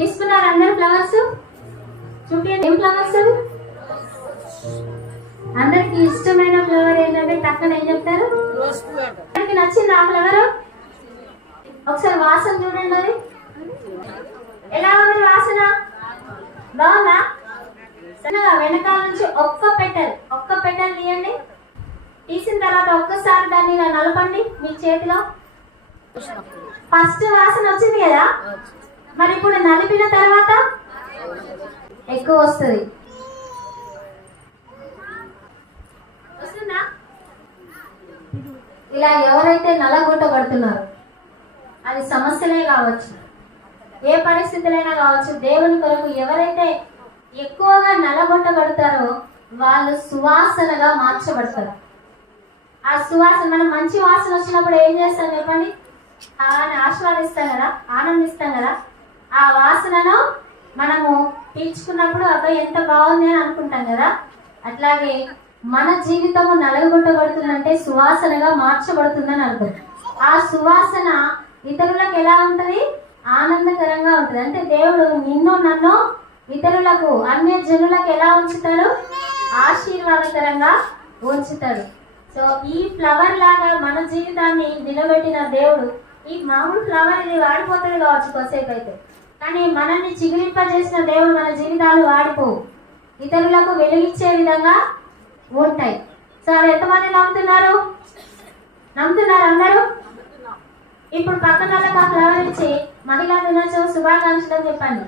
తీసుకున్నారు అందరు ఫ్లవర్స్? చూపించండి ఏం ఫ్లవర్స్ అవి. అందరికి ఇష్టమైన ఫ్లవర్ ఏంటంటే టక్కన ఏం చెప్తారు? అందరికి నచ్చింది ఆ ఫ్లవర్? ఒకసారి వాసన చూడండి. అది ఎలా ఉంది వాసన? బాగుందా? సన్నగా వెనకాల నుంచి ఒక్క పెటల్ తీయండి. తీసిన తర్వాత ఒక్కసారి దాన్ని ఇలా నలపండి మీ చేతిలో. ఫస్ట్ వాసన వచ్చింది కదా, మరి ఇప్పుడు నలిపిన తర్వాత ఎక్కువ వస్తుంది. వస్తుందా? ఇలా ఎవరైతే నలగొట్టబడుతున్నారో, అది సమస్యలే కావచ్చు, ఏ పరిస్థితులైనా కావచ్చు, దేవుని కొరకు ఎవరైతే ఎక్కువగా నలగొట్టబడతారో వాళ్ళు సువాసనగా మార్చబడతారు. ఆ సువాసన, మనం మంచి వాసన వచ్చినప్పుడు ఏం చేస్తాం చెప్పండి? ఆస్వాదిస్తాం కదా, ఆనందిస్తాం కదా. ఆ వాసనను మనము పీల్చుకున్నప్పుడు అబ్బాయి ఎంత బాగుంది అని అనుకుంటాం కదా. అట్లాగే మన జీవితము నలగొట్టబడుతుందంటే సువాసనగా మార్చబడుతుందని అర్థం. ఆ సువాసన ఇతరులకు ఎలా ఉంటది? ఆనందకరంగా ఉంటుంది. అంటే దేవుడు నిన్ను నన్ను ఇతరులకు, అన్య జనులకు ఎలా ఉంచుతాడు? ఆశీర్వాదకరంగా ఉంచుతాడు. సో ఈ ఫ్లవర్ లాగా మన జీవితాన్ని నిలబెట్టిన దేవుడు, ఈ మామూలు ఫ్లవర్ ఇది వాడిపోతుంది కావచ్చు కొద్దిసేపు అయితే, కానీ మనల్ని చిగురింపజేసిన దేవుడు మన జీవితాలు వాడిపోవు, ఇతరులకు వెలిగించే విధంగా ఉంటాయి. సో అది ఎంతమంది నమ్ముతున్నారు? అందరూ? ఇప్పుడు పక్కన వాళ్ళకి ఆ ఫ్లవర్ ఇచ్చి మహిళా దినోత్సవం శుభాకాంక్షలు చెప్పండి.